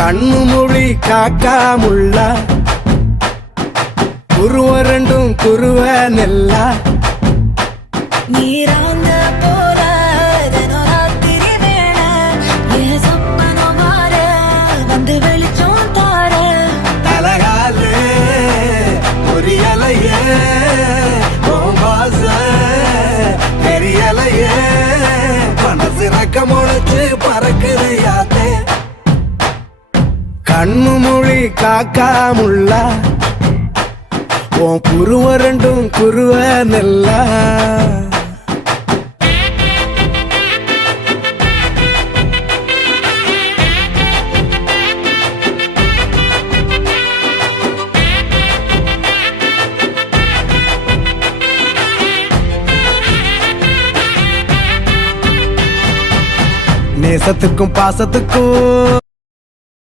கண்ணு மொழி காக்காமுள்ள குருவ ரெண்டும் குருவ நெல்லா நீராங்க போல தினராத்திரி வேண என் சொப்பனம் மாற வந்து வெளிச்சம் தார தலகாலே பொரியலையே ஓம்பாச பெரியலையே மனசு ரக்க முளைச்சு பறக்குது யாத்தே கண்ணு மொழி காக்காமுள்ள உன் குருவ ரெண்டும் குருவ நெல்லா நேசத்துக்கும் பாசத்துக்கும்